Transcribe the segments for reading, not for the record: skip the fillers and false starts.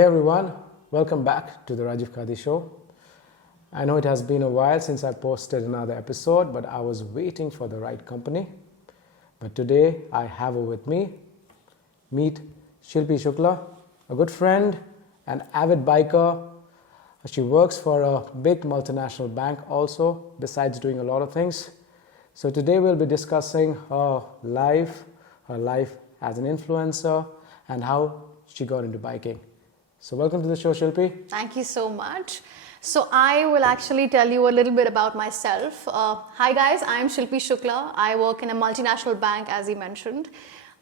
Hey everyone, welcome back to the Rajiv Khati Show. I know it has been a while since I posted another episode, but I was waiting for the right company. But today I have her with me. Meet Shilpi Shukla, a good friend, an avid biker. She works for a big multinational bank also, besides doing a lot of things. So today we'll be discussing her life as an influencer, and how she got into biking. So welcome to the show, Shilpi. Thank you so much. So I will actually tell you a little bit about myself. Hi guys, I'm Shilpi Shukla. I work in a multinational bank, as you mentioned.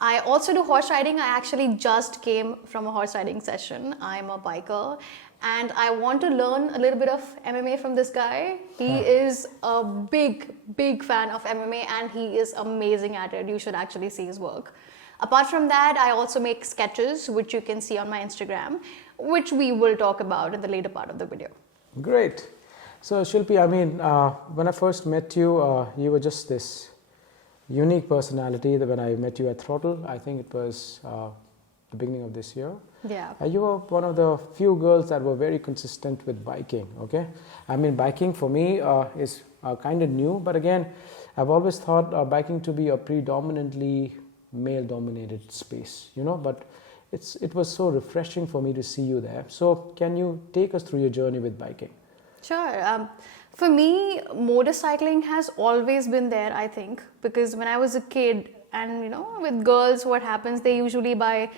I also do horse riding. I actually just came from a horse riding session. I'm a biker and I want to learn a little bit of MMA from this guy. He is a big fan of MMA and he is amazing at it. You should actually see his work. Apart from that, I also make sketches, which you can see on my Instagram, which we will talk about in the later part of the video. Great. So Shilpi, when I first met you, you were just this unique personality. That when I met you at Throttle, I think it was the beginning of this year. Yeah. You were one of the few girls that were very consistent with biking, okay? Biking for me is kind of new, but again, I've always thought biking to be a predominantly male-dominated space, but it was so refreshing for me to see you there. So can you take us through your journey with biking? Sure. For me, motorcycling has always been there, I think, because when I was a kid, and with girls, what happens, they usually buy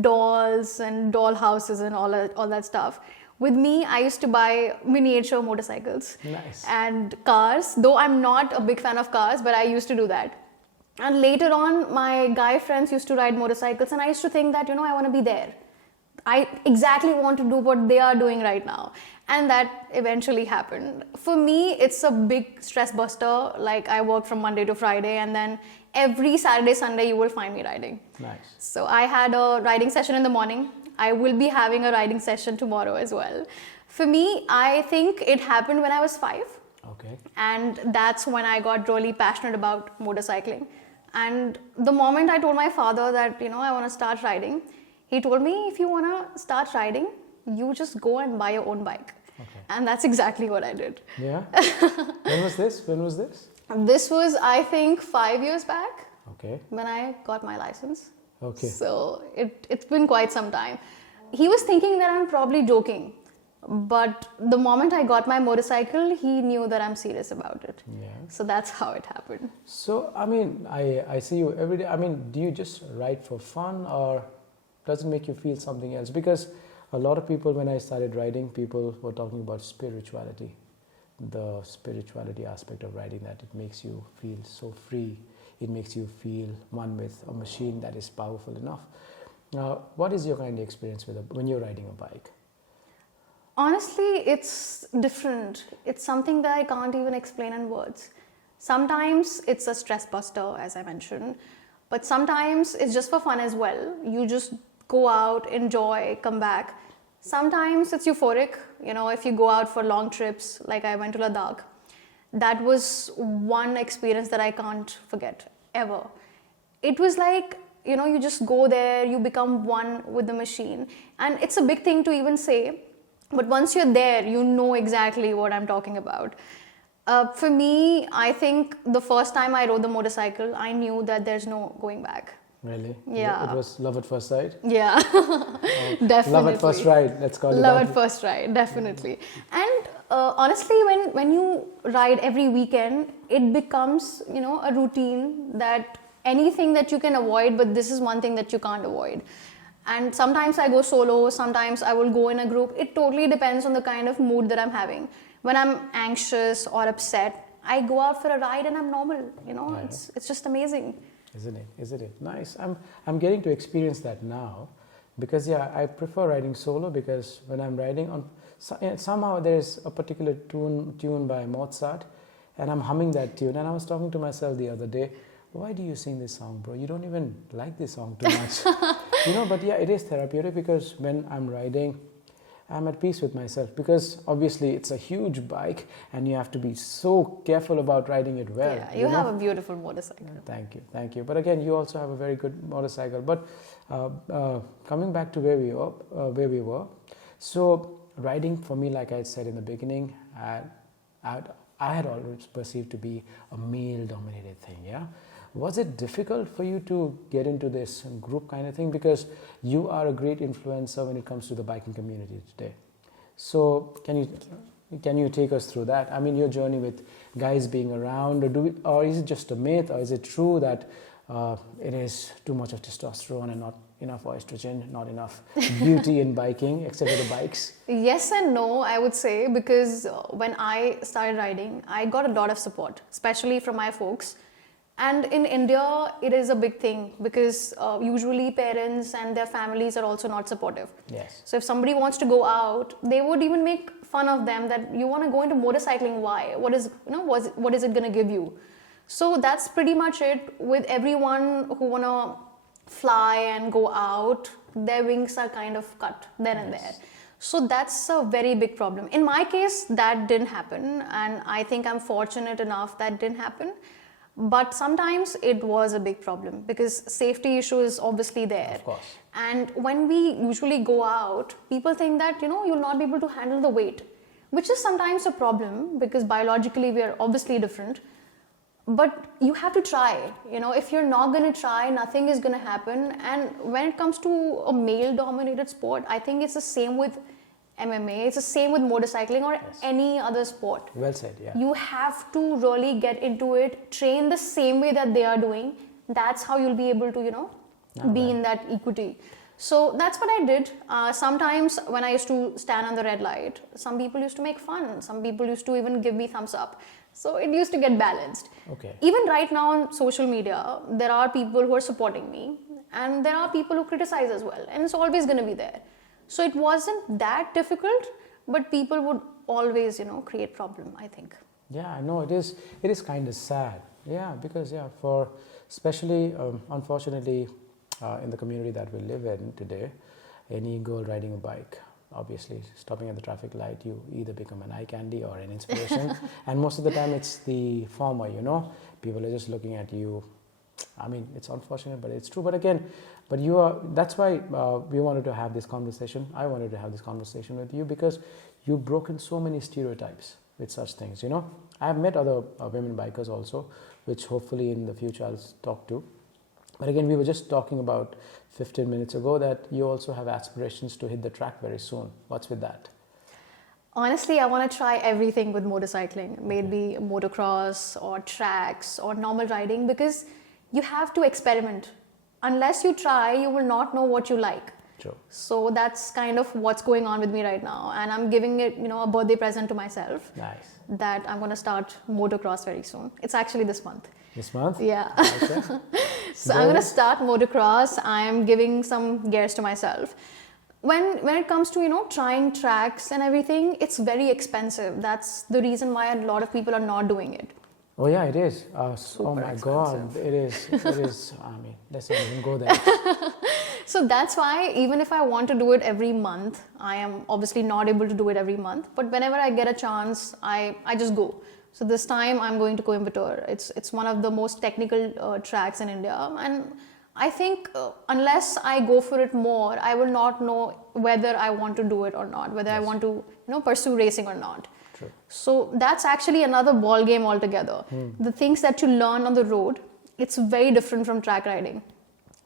dolls and doll houses and all that stuff. With me, I used to buy miniature motorcycles. Nice. And cars, though I'm not a big fan of cars, but I used to do that. And later on, my guy friends used to ride motorcycles and I used to think that, I want to be there. I exactly want to do what they are doing right now. And that eventually happened. For me, it's a big stress buster. Like I work from Monday to Friday and then every Saturday, Sunday, you will find me riding. Nice. So I had a riding session in the morning. I will be having a riding session tomorrow as well. For me, I think it happened when I was 5. Okay. And that's when I got really passionate about motorcycling. And the moment I told my father that, I want to start riding, he told me, if you want to start riding, you just go and buy your own bike. Okay. And that's exactly what I did. Yeah? When was this? This was, I think, 5 years back. Okay. When I got my license. Okay. So it's been quite some time. He was thinking that I'm probably joking. But the moment I got my motorcycle, he knew that I'm serious about it. Yeah. So that's how it happened. So, I see you every day. Do you just ride for fun or does it make you feel something else? Because a lot of people, when I started riding, people were talking about spirituality. The spirituality aspect of riding, that it makes you feel so free. It makes you feel one with a machine that is powerful enough. Now, what is your kind of experience when you're riding a bike? Honestly, it's different. It's something that I can't even explain in words. Sometimes it's a stress buster, as I mentioned, but sometimes it's just for fun as well. You just go out, enjoy, come back. Sometimes it's euphoric, if you go out for long trips, like I went to Ladakh. That was one experience that I can't forget, ever. It was like, you just go there, you become one with the machine. And it's a big thing to even say, but once you're there, you know exactly what I'm talking about. For me, I think the first time I rode the motorcycle, I knew that there's no going back. Really? Yeah. It was love at first sight? Yeah, definitely. Love at first ride, let's call it Love that. at first ride, definitely. And honestly, when you ride every weekend, it becomes, a routine that anything that you can avoid, but this is one thing that you can't avoid. And sometimes I go solo, sometimes I will go in a group. It totally depends on the kind of mood that I'm having. When I'm anxious or upset, I go out for a ride and I'm normal. Yeah. It's just amazing. Isn't it? Nice. I'm getting to experience that now because I prefer riding solo because when I'm riding somehow there's a particular tune by Mozart and I'm humming that tune and I was talking to myself the other day, why do you sing this song, bro? You don't even like this song too much. But yeah, it is therapeutic because when I'm riding, I'm at peace with myself, because obviously it's a huge bike and you have to be so careful about riding it well. Yeah, you have a beautiful motorcycle. Thank you. But again, you also have a very good motorcycle. But coming back to where we were, so riding for me, like I said in the beginning, I had always perceived to be a male-dominated thing. Yeah. Was it difficult for you to get into this group kind of thing? Because you are a great influencer when it comes to the biking community today. So can you take us through that? I mean, your journey with guys being around, or is it just a myth, or is it true that it is too much of testosterone and not enough estrogen, not enough beauty in biking, except for the bikes? Yes and no, I would say, because when I started riding, I got a lot of support, especially from my folks. And in India, it is a big thing because usually parents and their families are also not supportive. Yes. So if somebody wants to go out, they would even make fun of them that you want to go into motorcycling. Why? What is it going to give you? So that's pretty much it. With everyone who want to fly and go out, their wings are kind of cut then and there. So that's a very big problem. In my case, that didn't happen, and I think I'm fortunate enough that didn't happen. But sometimes it was a big problem because safety issue is obviously there. Of course. And when we usually go out, people think that, you'll not be able to handle the weight, which is sometimes a problem because biologically we are obviously different. But you have to try. If you're not going to try, nothing is going to happen. And when it comes to a male-dominated sport, I think it's the same with MMA, it's the same with motorcycling or any other sport. Well said, yeah. You have to really get into it, train the same way that they are doing. That's how you'll be able to, be in that equity. So that's what I did. Sometimes when I used to stand on the red light, some people used to make fun. Some people used to even give me thumbs up. So it used to get balanced. Okay. Even right now on social media, there are people who are supporting me and there are people who criticize as well. And it's always going to be there. So it wasn't that difficult, but people would always, create problem, I think. Yeah, I know it is kind of sad. Yeah, because for especially unfortunately in the community that we live in today, any girl riding a bike, obviously stopping at the traffic light, you either become an eye candy or an inspiration. And most of the time it's the former, people are just looking at you. I mean, it's unfortunate, but it's true. But again, that's why we wanted to have this conversation. I wanted to have this conversation with you because you've broken so many stereotypes with such things, I have met other women bikers also, which hopefully in the future I'll talk to. But again, we were just talking about 15 minutes ago that you also have aspirations to hit the track very soon. What's with that? Honestly, I want to try everything with motorcycling, maybe motocross or tracks or normal riding, because you have to experiment. Unless you try, you will not know what you like. True. So that's kind of what's going on with me right now. And I'm giving it, a birthday present to myself. Nice. That I'm going to start motocross very soon. It's actually this month. This month? Yeah. Okay. So I'm going to start motocross. I'm giving some gears to myself. When it comes to, trying tracks and everything, it's very expensive. That's the reason why a lot of people are not doing it. Oh yeah, it is. Oh my expensive. God, it is. I mean, let's not even go there. So that's why even if I want to do it every month, I am obviously not able to do it every month. But whenever I get a chance, I just go. So this time I'm going to Coimbatore. It's one of the most technical tracks in India, and I think unless I go for it more, I will not know whether I want to do it or not, whether I want to pursue racing or not. True. So that's actually another ball game altogether. The things that you learn on the road, it's very different from track riding.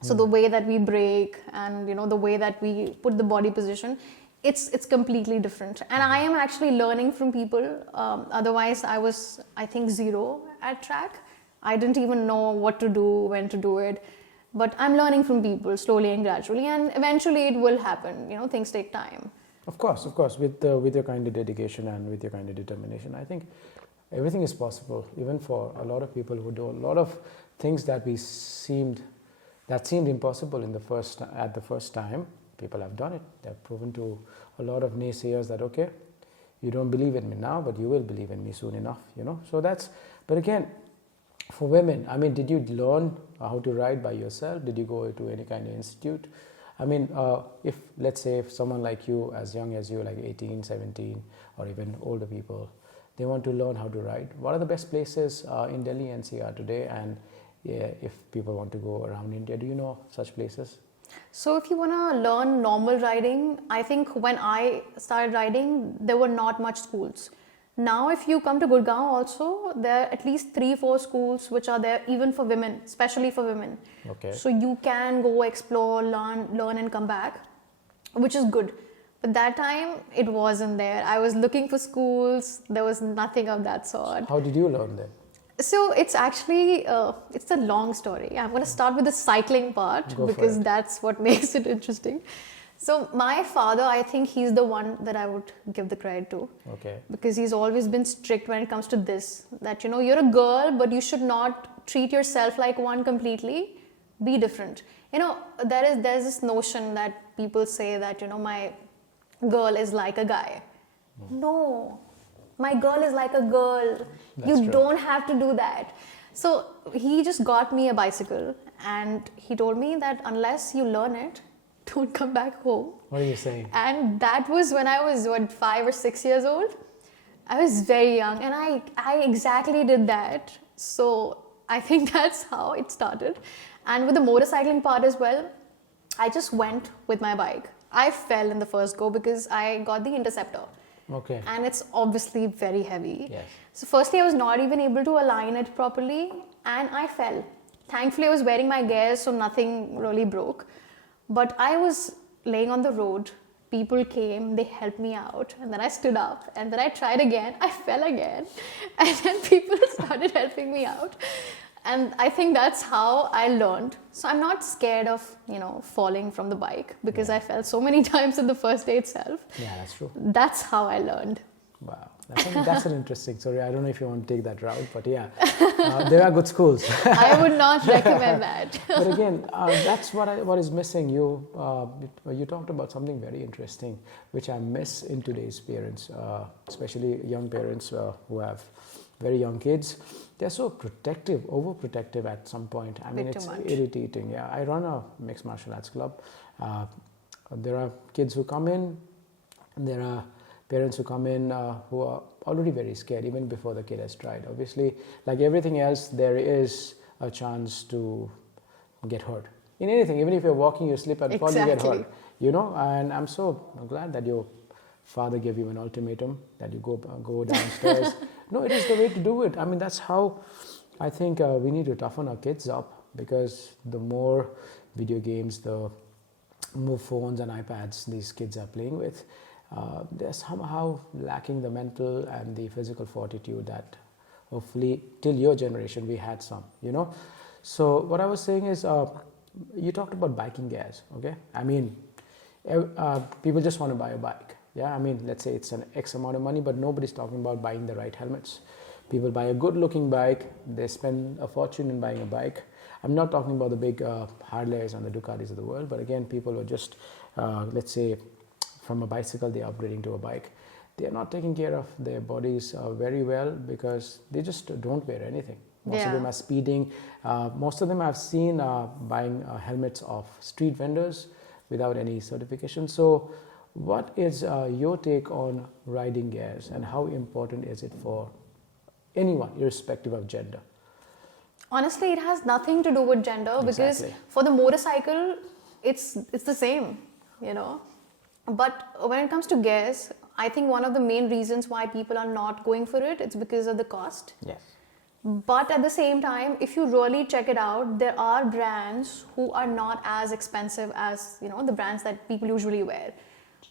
So the way that we brake and the way that we put the body position, it's completely different. And I am actually learning from people. Otherwise, I think zero at track. I didn't even know what to do, when to do it. But I'm learning from people slowly and gradually, and eventually it will happen. Things take time. Of course, with your kind of dedication and with your kind of determination, I think everything is possible. Even for a lot of people who do a lot of things that seemed impossible at the first time, people have done it. They've proven to a lot of naysayers that okay, you don't believe in me now, but you will believe in me soon enough. So that's. But again, for women, I mean, did you learn how to ride by yourself? Did you go to any kind of institute? I mean, if let's say if someone like you, as young as you, like 18, 17, or even older people, they want to learn how to ride, what are the best places in Delhi NCR today? And yeah, if people want to go around India, do you know such places? So if you want to learn normal riding, I think when I started riding, there were not much schools. Now, if you come to Gurgaon also, there are at least 3-4 schools which are there even for women, especially for women. Okay. So you can go explore, learn and come back, which is good. But that time, it wasn't there. I was looking for schools. There was nothing of that sort. How did you learn that? So it's actually, it's a long story. I'm going to start with the cycling part because that's what makes it interesting. So my father, I think he's the one that I would give the credit to. Okay. Because he's always been strict when it comes to this. That, you know, you're a girl, but you should not treat yourself like one completely. Be different. You know, there's this notion that people say that, you know, my girl is like a guy. No. My girl is like a girl. That's you true. don't have to do that. So he just got me a bicycle and he told me that unless you learn it, don't come back home. What are you saying? And that was when I was, 5 or 6 years old. I was very young and I exactly did that. So I think that's how it started. And with the motorcycling part as well, I just went with my bike. I fell in the first go because I got the Interceptor. Okay. And it's obviously very heavy. Yes. So firstly, I was not even able to align it properly and I fell. Thankfully, I was wearing my gears, so nothing really broke. But I was laying on the road. People came, they helped me out. And then I stood up and then I tried again. I fell again. And then people started helping me out. And I think that's how I learned. So I'm not scared of, you know, falling from the bike because I fell so many times in the first day itself. Yeah, that's true. That's how I learned. Wow, that's an interesting story. I don't know if you want to take that route, but yeah, there are good schools. I would not recommend that. But again, that's what is missing. You talked about something very interesting, which I miss in today's parents, especially young parents who have very young kids. They're so protective, overprotective at some point. I mean, it's irritating. Yeah, I run a mixed martial arts club. There are kids who come in, and there are parents who come in who are already very scared even before the kid has tried. Obviously, like everything else, there is a chance to get hurt in anything. Even if you're walking, you slip and fall, you get hurt. You know, and I'm so glad that your father gave you an ultimatum that you go downstairs. No, it is the way to do it. I mean, that's how I think we need to toughen our kids up, because the more video games, the more phones and iPads these kids are playing with, they're somehow lacking the mental and the physical fortitude that hopefully till your generation we had some, you know. So what I was saying is, you talked about biking gas, okay? I mean, people just want to buy a bike. Yeah, I mean, let's say it's an X amount of money, but nobody's talking about buying the right helmets. People buy a good looking bike, they spend a fortune in buying a bike. I'm not talking about the big Harleys and the Ducatis of the world, but again, people are just, let's say, from a bicycle, they're upgrading to a bike. They're not taking care of their bodies very well because they just don't wear anything. Most of them are speeding. Most of them I've seen buying helmets of street vendors without any certification. So what is your take on riding gears, and how important is it for anyone, irrespective of gender? Honestly, it has nothing to do with gender, because for the motorcycle, it's the same, you know. But when it comes to gears, I think one of the main reasons why people are not going for it, it's because of the cost. Yes. But at the same time, if you really check it out, there are brands who are not as expensive as, you know, the brands that people usually wear.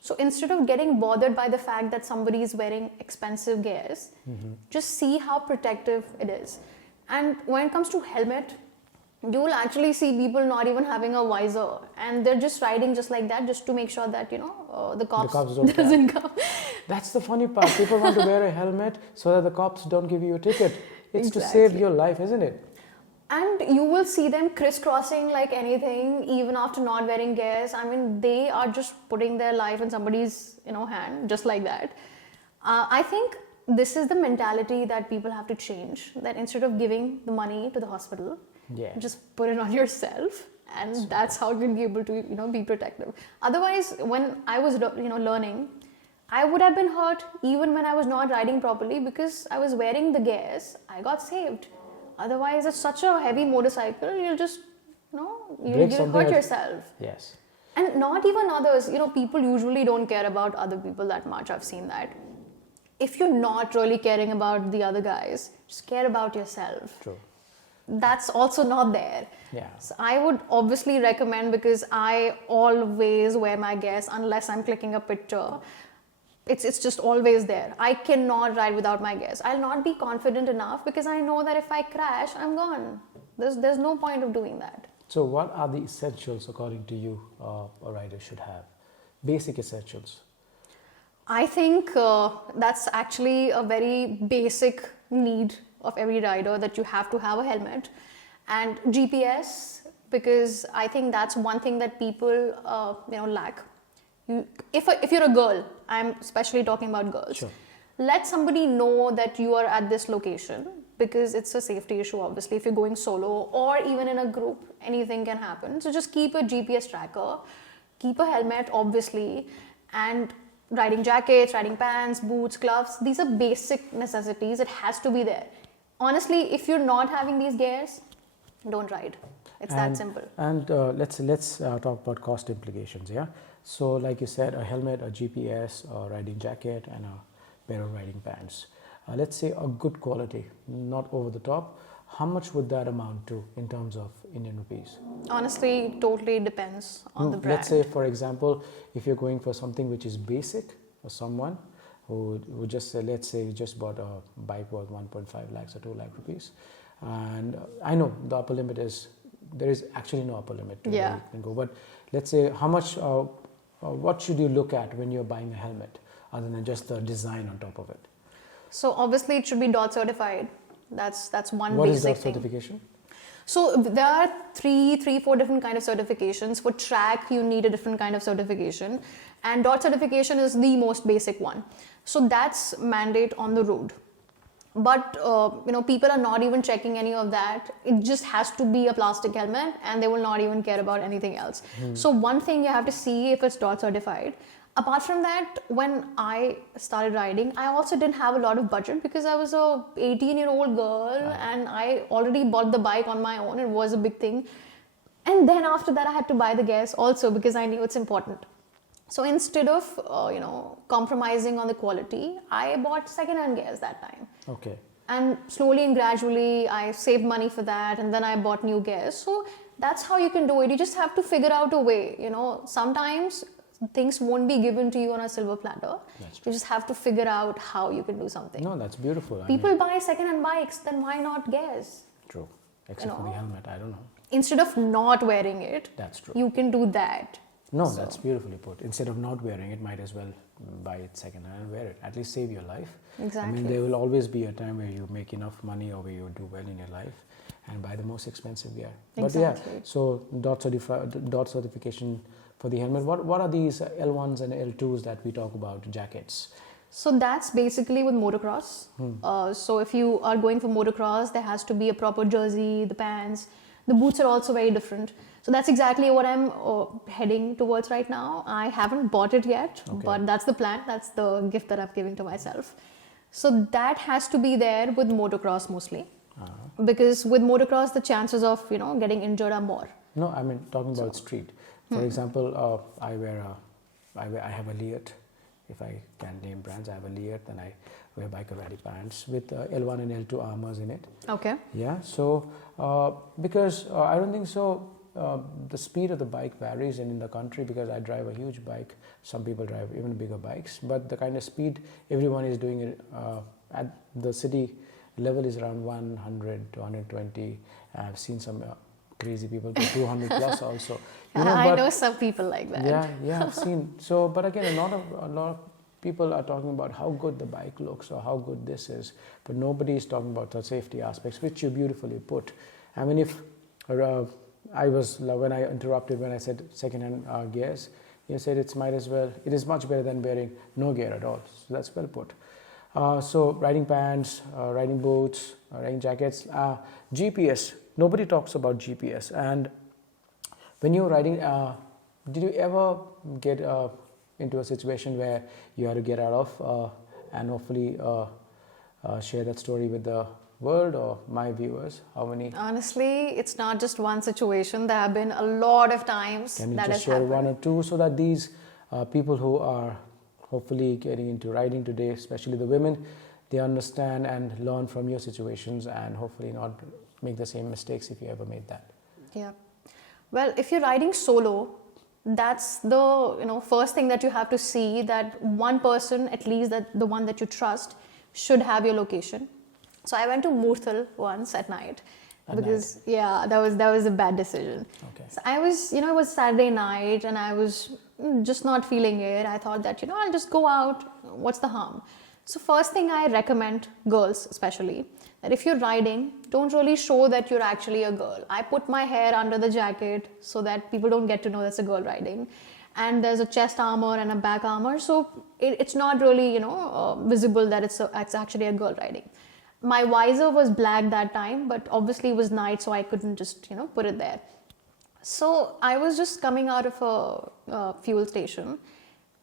So instead of getting bothered by the fact that somebody is wearing expensive gears, just see how protective it is. And when it comes to helmet, you will actually see people not even having a visor, and they're just riding just like that, just to make sure that, you know, the cops doesn't come. That's the funny part. People want to wear a helmet so that the cops don't give you a ticket. It's to save your life, isn't it? And you will see them crisscrossing like anything, even after not wearing gears. I mean, they are just putting their life in somebody's, you know, hand, just like that. I think this is the mentality that people have to change. That instead of giving the money to the hospital, just put it on yourself. and that's how you'll be able to be protective. Otherwise, when I was learning, I would have been hurt even when I was not riding properly because I was wearing the gears. I got saved. Otherwise, it's such a heavy motorcycle. You'll just you'll hurt yourself. Yes. And not even others. People usually don't care about other people that much. I've seen that. If you're not really caring about the other guys, just care about yourself. True. That's also not there. Yeah. So I would obviously recommend, because I always wear my gears unless I'm clicking a picture. It's just always there. I cannot ride without my gears. I'll not be confident enough because I know that if I crash, I'm gone. There's no point of doing that. So what are the essentials according to you a rider should have? Basic essentials. I think that's actually a very basic need of every rider, that you have to have a helmet and GPS, because I think that's one thing that people lack. If you're a girl, I'm especially talking about girls, sure. Let somebody know that you are at this location, because it's a safety issue. Obviously, if you're going solo or even in a group, anything can happen. So just keep a GPS tracker, keep a helmet obviously, and riding jackets, riding pants, boots, gloves. These are basic necessities. It has to be there. Honestly, if you're not having these gears, don't ride. It's that simple. And let's talk about cost implications. Yeah. So, like you said, a helmet, a GPS, a riding jacket, and a pair of riding pants. Let's say a good quality, not over the top. How much would that amount to in terms of Indian rupees? Honestly, it totally depends on the brand. Let's say, for example, if you're going for something which is basic, for someone who would just say, let's say you just bought a bike worth 1.5 lakhs or 2 lakh rupees. And I know the upper limit is, there is actually no upper limit to where you can go. But let's say, how much, what should you look at when you're buying a helmet, other than just the design on top of it? So obviously it should be DOT certified. That's one what basic is DOT thing. certification? So there are four different kind of certifications. For track, you need a different kind of certification, and DOT certification is the most basic one. So that's mandate on the road. But people are not even checking any of that. It just has to be a plastic helmet, and they will not even care about anything else. So one thing you have to see if it's DOT certified. Apart from that, when I started riding, I also didn't have a lot of budget because I was a 18-year-old girl and I already bought the bike on my own. It was a big thing. And then after that, I had to buy the gears also because I knew it's important. So instead of, compromising on the quality, I bought second-hand gears that time. Okay. And slowly and gradually, I saved money for that, and then I bought new gears. So that's how you can do it. You just have to figure out a way. Sometimes things won't be given to you on a silver platter. You just have to figure out how you can do something. No, that's beautiful. People buy second-hand bikes, then why not gears? True. Except for the helmet, I don't know. Instead of not wearing it, that's true. You can do that. No, that's beautifully put. Instead of not wearing it, might as well buy it second-hand and wear it. At least save your life. Exactly. I mean, there will always be a time where you make enough money or where you do well in your life and buy the most expensive gear. Exactly. But yeah, so DOT certification for the helmet. What are these L1s and L2s that we talk about, jackets? So that's basically with motocross. So if you are going for motocross, there has to be a proper jersey, the pants. The boots are also very different. So that's exactly what I'm heading towards right now. I haven't bought it yet, but that's the plan. That's the gift that I'm giving to myself. So that has to be there with motocross mostly. Because with motocross, the chances of, getting injured are more. No, I mean, talking about street. For example, I have a Leot. If I can name brands, I have a Leot, and I wear biker riding pants with L1 and L2 armors in it. Okay. Yeah, so because I don't think so. The speed of the bike varies in the country because I drive a huge bike. Some people drive even bigger bikes, but the kind of speed everyone is doing it at the city level is around 100 to 120. I've seen some crazy people do 200 plus also. I know some people like that. Yeah, I've seen. So, but again, a lot of people are talking about how good the bike looks or how good this is, but nobody is talking about the safety aspects, which you beautifully put. I mean, if when I interrupted when I said second-hand gears, you said it is much better than wearing no gear at all. So that's well put. So riding pants, riding boots, riding jackets, GPS. Nobody talks about GPS, and When you were riding, did you ever get into a situation where you had to get out of and hopefully share that story with the world or my viewers? How many? Honestly, it's not just one situation. There have been a lot of times Can you that just has share happened. one or two so that these people who are hopefully getting into riding today, especially the women, they understand and learn from your situations and hopefully not make the same mistakes if you ever made that? Yeah. Well, if you're riding solo, that's the first thing that you have to see, that one person, at least that the one that you trust, should have your location. So I went to Murthal once at night because yeah, that was a bad decision. Okay. So I was, it was Saturday night and I was just not feeling it. I thought that, I'll just go out. What's the harm? So first thing I recommend girls especially, that if you're riding, don't really show that you're actually a girl. I put my hair under the jacket so that people don't get to know that's a girl riding. And there's a chest armor and a back armor, so it's not really, visible that it's actually a girl riding. My visor was black that time, but obviously it was night, so I couldn't just, put it there. So I was just coming out of a fuel station,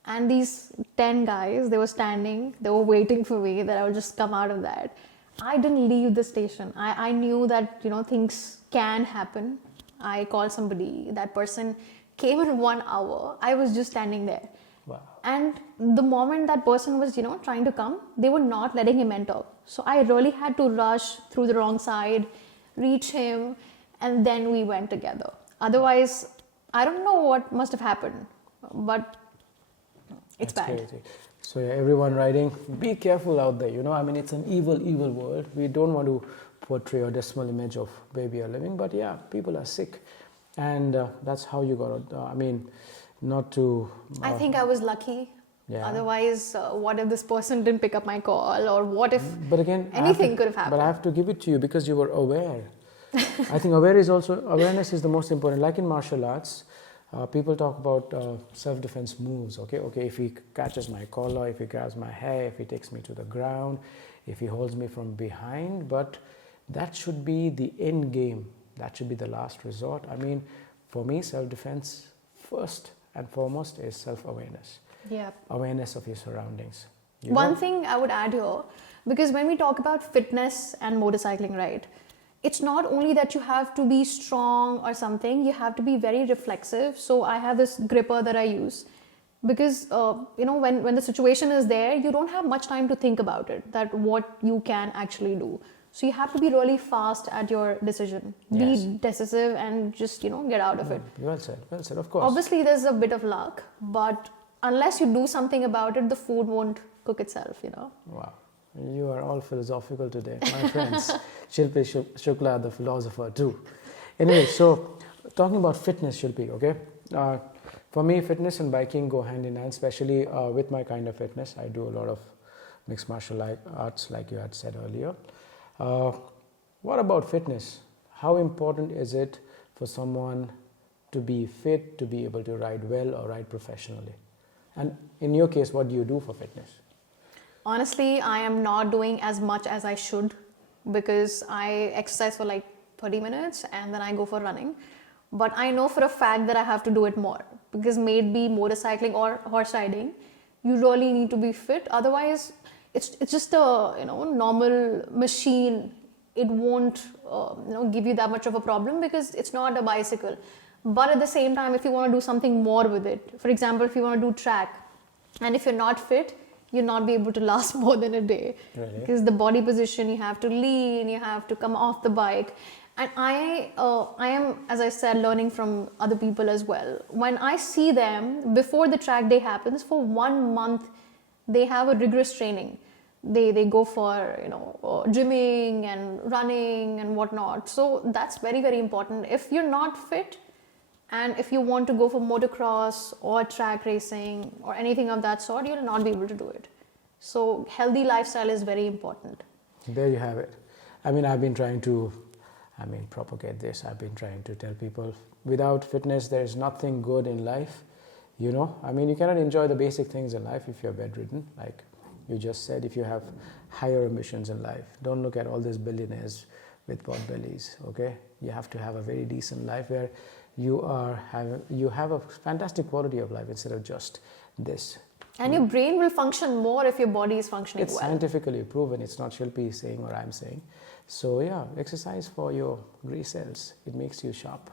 and these 10 guys, they were standing, they were waiting for me, that I would just come out of that. I didn't leave the station. I knew that, things can happen. I called somebody, that person came in 1 hour. I was just standing there. Wow. And the moment that person was, trying to come, they were not letting him enter. So I really had to rush through the wrong side, reach him, and then we went together. Otherwise, I don't know what must have happened, but it's That's bad. crazy. So yeah, everyone riding, be careful out there. It's an evil, evil world. We don't want to portray a dismal image of where we are living, but yeah, people are sick, and that's how you got to. Not to. I think I was lucky. Yeah. Otherwise, what if this person didn't pick up my call, or what if But again, anything could have happened? But I have to give it to you because you were aware. I think awareness is the most important. Like in martial arts, people talk about self-defense moves. Okay, if he catches my collar, if he grabs my hair, if he takes me to the ground, if he holds me from behind. But that should be the end game. That should be the last resort. For me, self-defense first and foremost is self-awareness. Yeah. Awareness of your surroundings. One thing I would add here, because when we talk about fitness and motorcycling, right, it's not only that you have to be strong or something, you have to be very reflexive. So I have this gripper that I use because, when the situation is there, you don't have much time to think about it, that what you can actually do. So you have to be really fast at your decision. Yes. Be decisive and just, get out of it. Well said, of course. Obviously, there's a bit of luck, but unless you do something about it, the food won't cook itself, Wow. You are all philosophical today, my friends. Shilpi Shukla, the philosopher too. Anyway, so talking about fitness, Shilpi, okay? For me, fitness and biking go hand in hand, especially with my kind of fitness. I do a lot of mixed martial arts, like you had said earlier. What about fitness? How important is it for someone to be fit, to be able to ride well or ride professionally? And in your case, what do you do for fitness? Honestly, I am not doing as much as I should because I exercise for like 30 minutes and then I go for running. But I know for a fact that I have to do it more because maybe motorcycling or horse riding, you really need to be fit. Otherwise, it's just a normal machine. It won't give you that much of a problem because it's not a bicycle. But at the same time, if you want to do something more with it, for example, if you want to do track, and if you're not fit, you'll not be able to last more than a day. Really? Because the body position, you have to lean, you have to come off the bike. And I am, as I said, learning from other people as well. When I see them before the track day happens, for 1 month, they have a rigorous training. They go for gymming and running and whatnot. So that's very, very important. If you're not fit, and if you want to go for motocross or track racing or anything of that sort, you'll not be able to do it. So healthy lifestyle is very important. There you have it. I've been trying to propagate this. I've been trying to tell people without fitness, there is nothing good in life. You cannot enjoy the basic things in life if you're bedridden. Like you just said, if you have higher ambitions in life, don't look at all these billionaires with pot bellies, okay? You have to have a very decent life where you have a fantastic quality of life instead of just this. And your brain will function more if your body is functioning It's well. scientifically proven. It's not Shilpi saying or I'm saying. So yeah, exercise for your gray cells. It makes you sharp.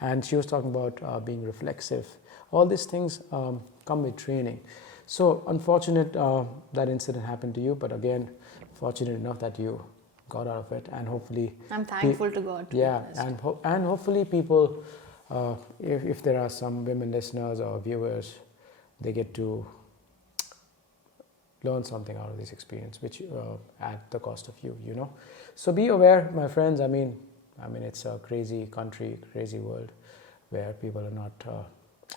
And she was talking about being reflexive. All these things come with training. So unfortunate that incident happened to you, but again, fortunate enough that you got out of it, and hopefully I'm thankful to God. To be yeah, honest. and hopefully people, if there are some women listeners or viewers, they get to learn something out of this experience, which at the cost of you, you know. So be aware, my friends. I mean, it's a crazy country, crazy world, where people are not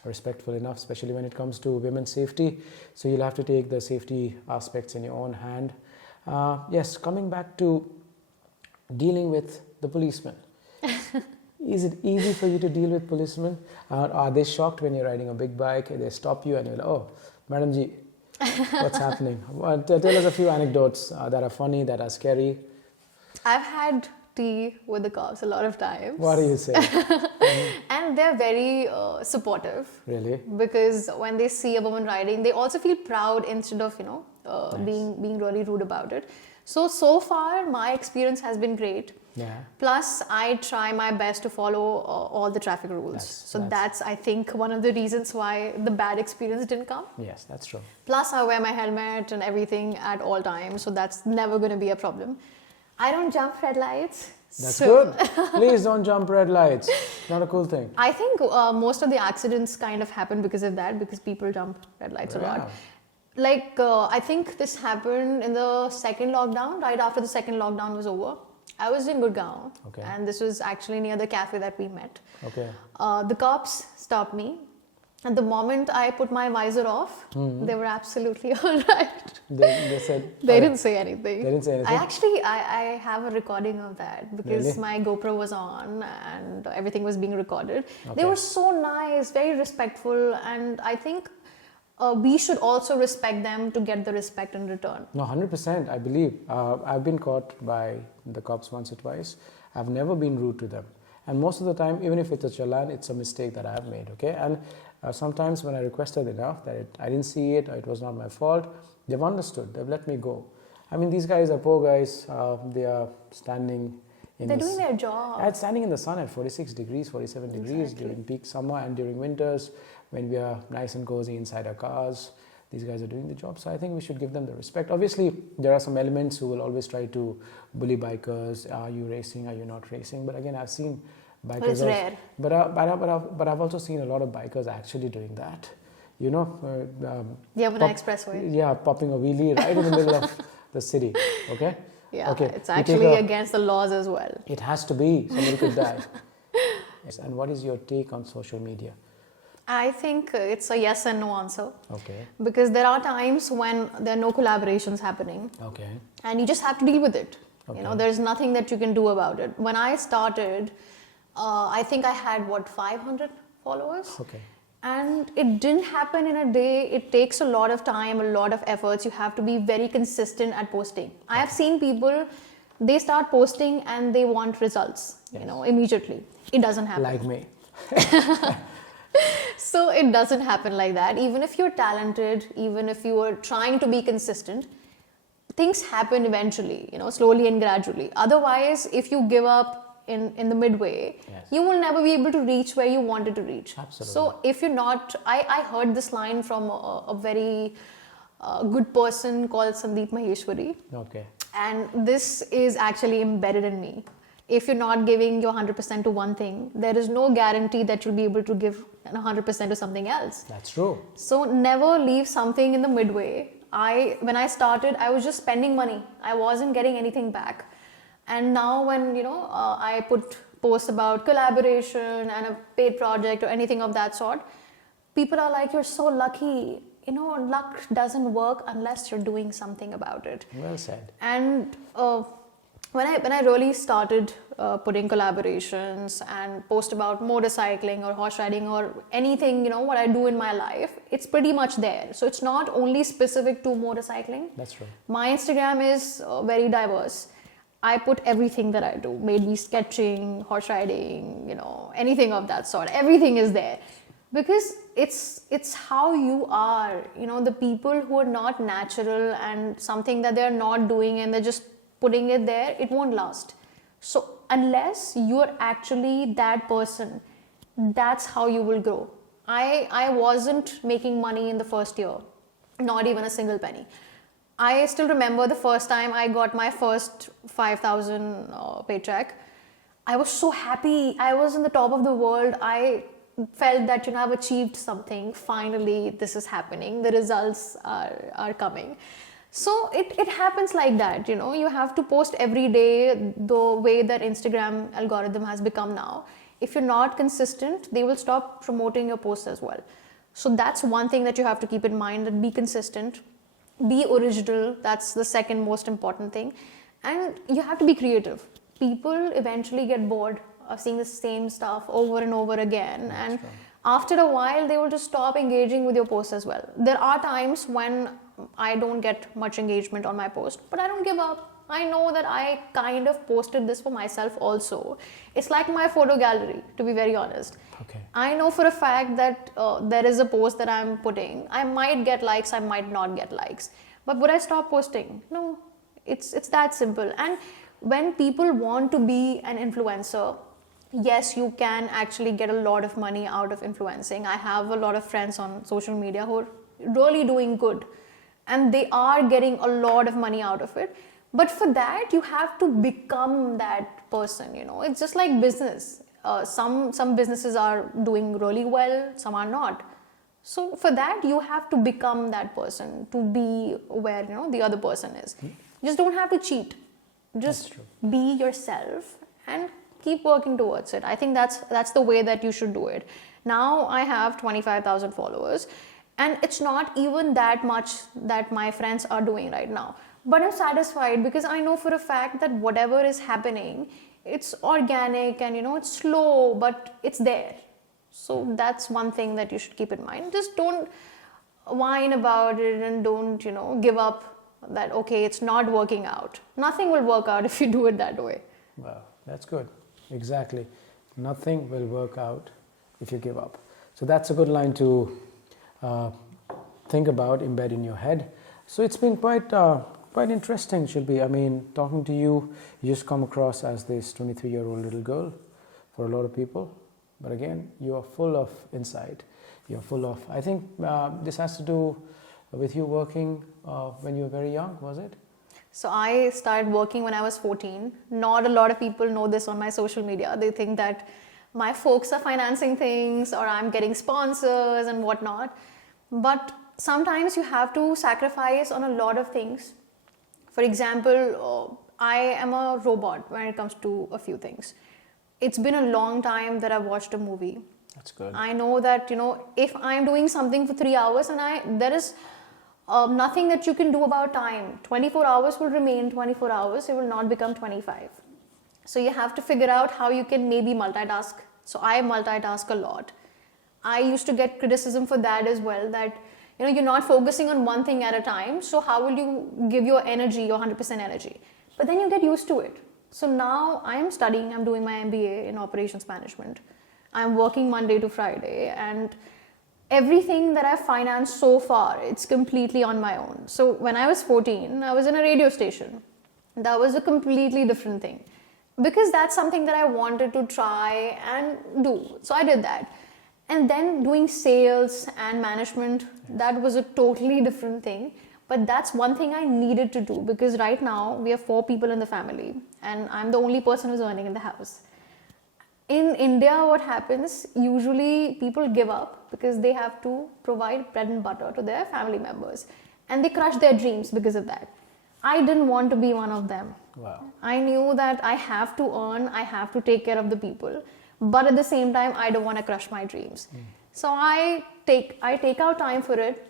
respectful enough, especially when it comes to women's safety. So you'll have to take the safety aspects in your own hand. Yes, coming back to dealing with the policemen. Is it easy for you to deal with policemen? Are they shocked when you're riding a big bike? They stop you and you're like, oh, Madam Ji, what's happening? Well, tell us a few anecdotes that are funny, that are scary. I've had tea with the cops a lot of times. What do you say? And they're very supportive. Really? Because when they see a woman riding, they also feel proud instead of, Nice. being really rude about it. So far, my experience has been great. Yeah. Plus, I try my best to follow all the traffic rules. That's, I think, one of the reasons why the bad experience didn't come. Yes, that's true. Plus, I wear my helmet and everything at all times, so that's never going to be a problem. I don't jump red lights. That's good. Please don't jump red lights. Not a cool thing. I think most of the accidents kind of happen because of that, because people jump red lights a lot. Like, I think this happened in the second lockdown, right after the second lockdown was over. I was in Gurgaon, Okay. and this was actually near the cafe that we met. Okay. The cops stopped me. And the moment I put my visor off, they were absolutely all right. They said... They didn't say anything. They didn't say anything? I have a recording of that because Really? my GoPro was on and everything was being recorded. Okay. They were so nice, very respectful, and I think we should also respect them to get the respect in return. No, 100%, I believe. I've been caught by the cops once or twice. I've never been rude to them. And most of the time, even if it's a challan, it's a mistake that I have made, okay? And sometimes when I requested enough that I didn't see it or it was not my fault, they've understood. They've let me go. I mean, these guys are poor guys. They are standing in They're doing their job. Standing in the sun at 46 degrees, 47 degrees during peak summer and during winters when we are nice and cozy inside our cars. These guys are doing the job. So I think we should give them the respect. Obviously, there are some elements who will always try to bully bikers. Are you racing? Are you not racing? But again, I've seen bikers. But it's rare. But I've also seen a lot of bikers actually doing that. You know, The Yamuna Expressway. Yeah, popping a wheelie right in the middle of the city. Okay. Yeah, okay. it's actually against the laws as well. It has to be. Somebody could die. Yes. And what is your take on social media? I think it's a yes and no answer. Okay. Because there are times when there are no collaborations happening. Okay. And you just have to deal with it. Okay. You know, there's nothing that you can do about it. When I started, I think I had 500 followers. Okay. And it didn't happen in a day. It takes a lot of time, a lot of efforts. You have to be very consistent at posting. Okay. I have seen people, they start posting and they want results, yes. Immediately. It doesn't happen. Like me. So it doesn't happen like that. Even if you're talented, even if you are trying to be consistent, things happen eventually, slowly and gradually. Otherwise, if you give up in the midway, yes. you will never be able to reach where you wanted to reach. Absolutely. So if you're not, I heard this line from a very good person called Sandeep Maheshwari. Okay. And this is actually embedded in me. If you're not giving your 100% to one thing, there is no guarantee that you'll be able to give 100% to something else. That's true. So never leave something in the midway. When I started, I was just spending money. I wasn't getting anything back. And now when, I put posts about collaboration and a paid project or anything of that sort, people are like, you're so lucky. Luck doesn't work unless you're doing something about it. Well said. And when I really started putting collaborations and post about motorcycling or horse riding or anything, what I do in my life, it's pretty much there. So it's not only specific to motorcycling. That's true. My Instagram is very diverse. I put everything that I do, maybe sketching, horse riding, anything of that sort. Everything is there because it's how you are. The people who are not natural and something that they're not doing and they're just putting it there, it won't last. So unless you're actually that person, that's how you will grow. I wasn't making money in the first year, not even a single penny. I still remember the first time I got my first 5,000 paycheck. I was so happy. I was in the top of the world. I felt that I've achieved something. Finally, this is happening. The results are coming. So it happens like that. You have to post every day the way that Instagram algorithm has become now. If you're not consistent, they will stop promoting your posts as well. So that's one thing that you have to keep in mind, that be consistent. Be original. That's the second most important thing. And you have to be creative. People eventually get bored of seeing the same stuff over and over again. That's and right. After a while, they will just stop engaging with your posts as well. There are times when I don't get much engagement on my post, but I don't give up. I know that I kind of posted this for myself also. It's like my photo gallery, to be very honest. Okay. I know for a fact that there is a post that I'm putting. I might get likes, I might not get likes. But would I stop posting? No, it's that simple. And when people want to be an influencer, yes, you can actually get a lot of money out of influencing. I have a lot of friends on social media who are really doing good. And they are getting a lot of money out of it. But for that, you have to become that person, It's just like business. Some businesses are doing really well, some are not. So for that, you have to become that person to be where, the other person is. You just don't have to cheat. Just be yourself and keep working towards it. I think that's the way that you should do it. Now I have 25,000 followers, and it's not even that much that my friends are doing right now. But I'm satisfied because I know for a fact that whatever is happening, it's organic and it's slow, but it's there. So that's one thing that you should keep in mind. Just don't whine about it and don't, give up that, okay, it's not working out. Nothing will work out if you do it that way. Wow, that's good. Exactly. Nothing will work out if you give up. So that's a good line to think about, embed in your head. So it's been quite interesting, Shilpi. I mean, talking to you, you just come across as this 23-year-old little girl for a lot of people. But again, you are full of insight. You're full of, I think this has to do with you working when you were very young, was it? So I started working when I was 14. Not a lot of people know this on my social media. They think that my folks are financing things or I'm getting sponsors and whatnot. But sometimes you have to sacrifice on a lot of things. For example, I am a robot when it comes to a few things. It's been a long time that I've watched a movie. That's good. I know that, if I'm doing something for 3 hours and there is nothing that you can do about time. 24 hours will remain 24 hours. It will not become 25. So you have to figure out how you can maybe multitask. So I multitask a lot. I used to get criticism for that as well, that you're not focusing on one thing at a time. So how will you give your energy, your 100% energy? But then you get used to it. So now I am studying, I'm doing my MBA in operations management. I'm working Monday to Friday, and everything that I've financed so far, it's completely on my own. So when I was 14, I was in a radio station. That was a completely different thing, because that's something that I wanted to try and do. So I did that. And then doing sales and management, that was a totally different thing. But that's one thing I needed to do, because right now we have 4 people in the family and I'm the only person who's earning in the house. In India, what happens, usually people give up because they have to provide bread and butter to their family members, and they crush their dreams because of that. I didn't want to be one of them. Wow. I knew that I have to earn, I have to take care of the people, but at the same time, I don't want to crush my dreams. So I take out time for it.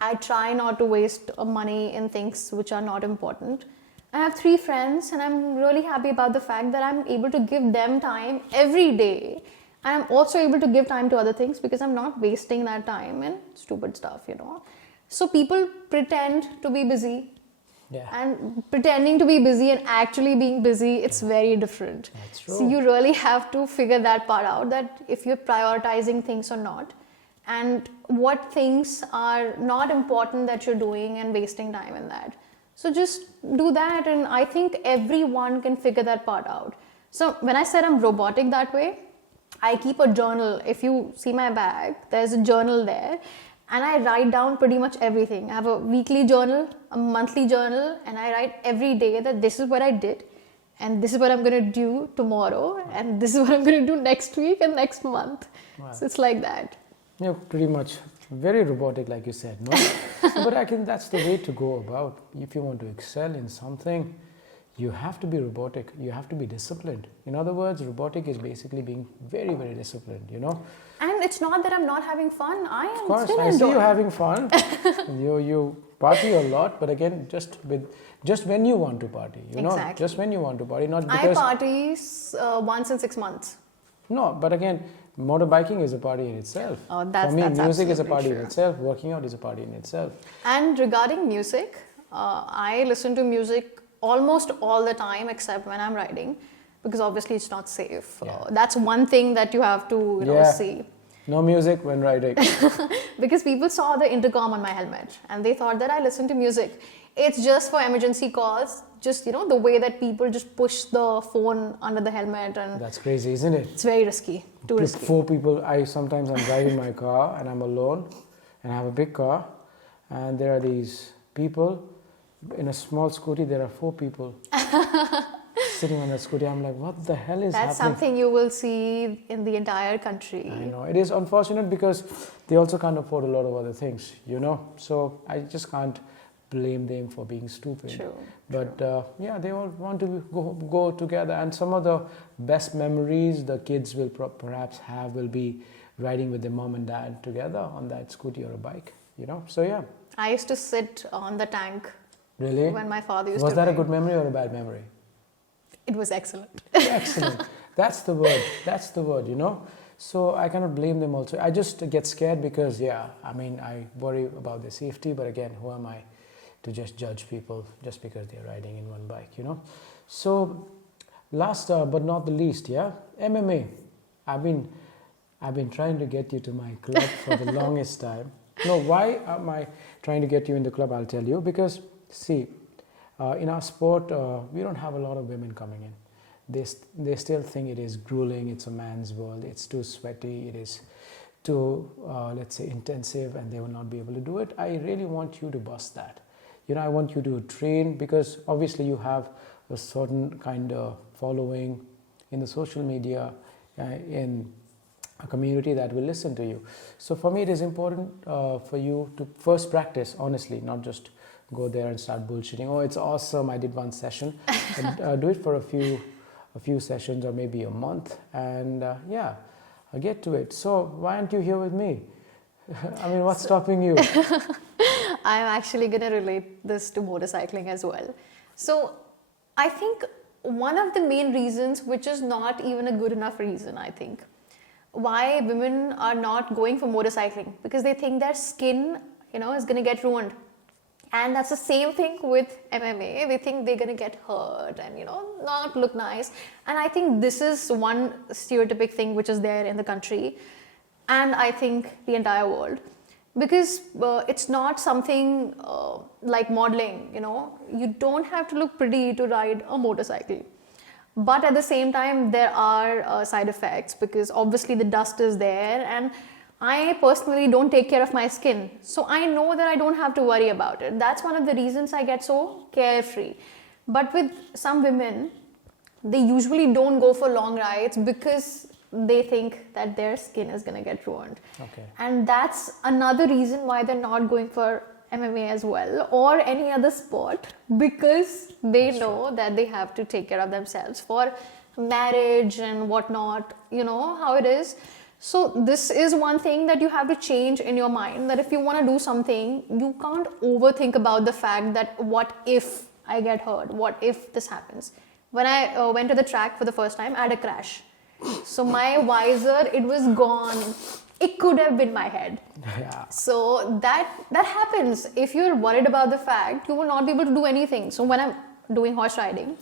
I try not to waste money in things which are not important. I have 3 friends, and I'm really happy about the fact that I'm able to give them time every day. And I'm also able to give time to other things because I'm not wasting that time in stupid stuff, So people pretend to be busy, Yeah. And pretending to be busy and actually being busy, it's very different. That's true. So you really have to figure that part out, that if you're prioritizing things or not, and what things are not important that you're doing and wasting time in that. So just do that, and I think everyone can figure that part out. So when I said I'm robotic that way, I keep a journal. If you see my bag, there's a journal there, and I write down pretty much everything. I have a weekly journal, a monthly journal, and I write every day that this is what I did, and this is what I'm going to do tomorrow, and this is what I'm going to do next week and next month. Wow. So it's like that. Yeah, pretty much very robotic, like you said, no? But I think that's the way to go about. If you want to excel in something, you have to be robotic. You have to be disciplined. In other words, robotic is basically being very, very disciplined, you know? And it's not that I'm not having fun. I am Of course, still I see enjoying. you having fun. you party a lot, but again, just when you want to party, you know? Exactly. Just when you want to party, not I because... parties once in 6 months. No, but again, motorbiking is a party in itself. Oh, For me, that's music is a absolutely party in true. itself. Working out is a party in itself. And regarding music, I listen to music almost all the time except when I'm riding, because obviously it's not safe. Yeah. That's one thing that you have to see. No music when riding. Because people saw the intercom on my helmet and they thought that I listen to music. It's just for emergency calls, just the way that people just push the phone under the helmet, and That's crazy, isn't it? it's very risky, too Look, risky. 4 people. Sometimes I'm driving my car and I'm alone, and I have a big car, and there are these people in a small scooty. There are 4 people sitting on a scooty. I'm like, what the hell is That's happening? something you will see in the entire country. I know it is unfortunate because they also can't afford a lot of other things, So I just can't blame them for being stupid. True. But yeah, they all want to go together, and some of the best memories the kids will perhaps have will be riding with their mom and dad together on that scooty or a bike. So yeah. I used to sit on the tank Really? when my father used Was to that a ride. good memory or a bad memory? It was excellent. Excellent. That's the word. That's the word, So I cannot blame them also. I just get scared because, I worry about their safety. But again, who am I to just judge people just because they're riding in one bike, So last but not the least, MMA. I've been trying to get you to my club for the longest time. No, why am I trying to get you in the club? I'll tell you. Because, see, in our sport, we don't have a lot of women coming in. They still think it is grueling, it's a man's world, it's too sweaty, it is too, let's say, intensive, and they will not be able to do it. I really want you to bust that. I want you to train, because obviously you have a certain kind of following in the social media, in a community that will listen to you. So for me, it is important for you to first practice, honestly, not just go there and start bullshitting. Oh, it's awesome, I did one session. And, do it for a few sessions or maybe a month, and I'll get to it. So why aren't you here with me? What's stopping you? I'm actually going to relate this to motorcycling as well. So I think one of the main reasons, which is not even a good enough reason, I think, why women are not going for motorcycling, because they think their skin, is going to get ruined. And that's the same thing with MMA. They think they're going to get hurt and, not look nice. And I think this is one stereotypic thing which is there in the country, and I think the entire world. Because it's not something like modeling, You don't have to look pretty to ride a motorcycle. But at the same time, there are side effects, because obviously the dust is there, and I personally don't take care of my skin. So I know that I don't have to worry about it. That's one of the reasons I get so carefree. But with some women, they usually don't go for long rides because they think that their skin is going to get ruined. Okay. And that's another reason why they're not going for MMA as well, or any other sport, because they know that they have to take care of themselves for marriage and whatnot, how it is. So this is one thing that you have to change in your mind, that if you want to do something, you can't overthink about the fact that what if I get hurt? What if this happens? When I went to the track for the first time, I had a crash. So my visor, it was gone it could have been my head. Yeah. So that happens. If you're worried about the fact, you will not be able to do anything. So when I'm doing horse riding,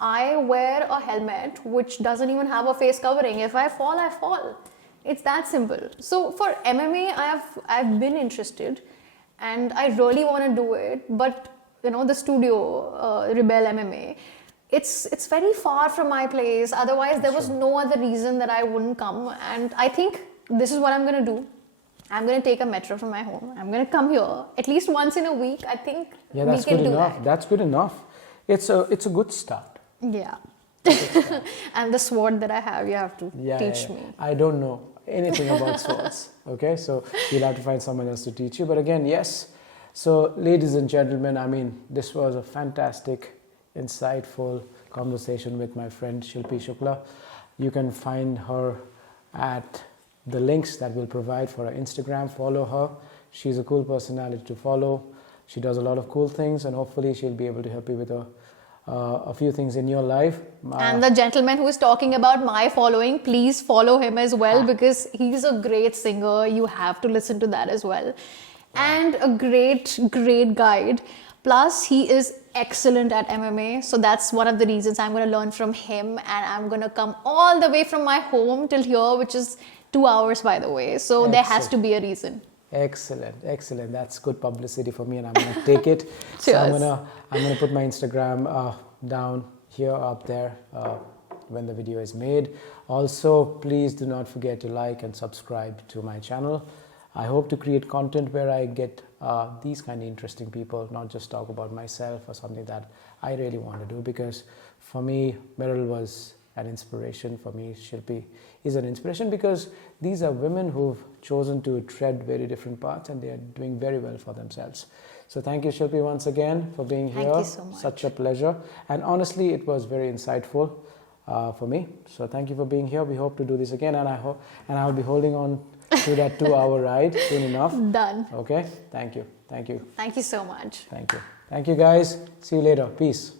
I wear a helmet which doesn't even have a face covering. If I fall, I fall. It's that simple. So for MMA, I've been interested, and I really want to do it. But the studio, Rebel MMA, it's very far from my place. Otherwise, there was no other reason that I wouldn't come. And I think this is what I'm going to do. I'm going to take a metro from my home. I'm going to come here at least once in a week. I think Yeah, that's we can good do enough. that. That's good enough. It's a good start. Yeah. And the sword that I have, you have to teach me. I don't know anything about swords. Okay, so you'll have to find someone else to teach you. But again, yes. So, ladies and gentlemen, I mean, this was a fantastic, insightful conversation with my friend Shilpi Shukla. You can find her at the links that we'll provide for her Instagram. Follow her. She's a cool personality to follow. She does a lot of cool things, and hopefully she'll be able to help you with a few things in your life. And the gentleman who is talking about my following, please follow him as well, because he's a great singer. You have to listen to that as well. And a great guide. Plus, he is excellent at MMA. So that's one of the reasons I'm going to learn from him. And I'm going to come all the way from my home till here, which is 2 hours, by the way. So there has to be a reason. Excellent. That's good publicity for me, and I'm gonna take it. So Cheers. I'm gonna put my Instagram down here, up there, when the video is made. Also, please do not forget to like and subscribe to my channel. I hope to create content where I get these kind of interesting people, not just talk about myself or something that I really want to do. Because for me, Meryl was an inspiration. For me, Shilpi is an inspiration, because these are women who've chosen to tread very different paths, and they are doing very well for themselves. So thank you, Shilpi, once again for being here. Thank you so much. Such a pleasure. And honestly, it was very insightful for me. So thank you for being here. We hope to do this again, and I'll be holding on to that 2-hour ride soon enough. Done. Okay. Thank you. Thank you so much. Thank you, guys. See you later. Peace.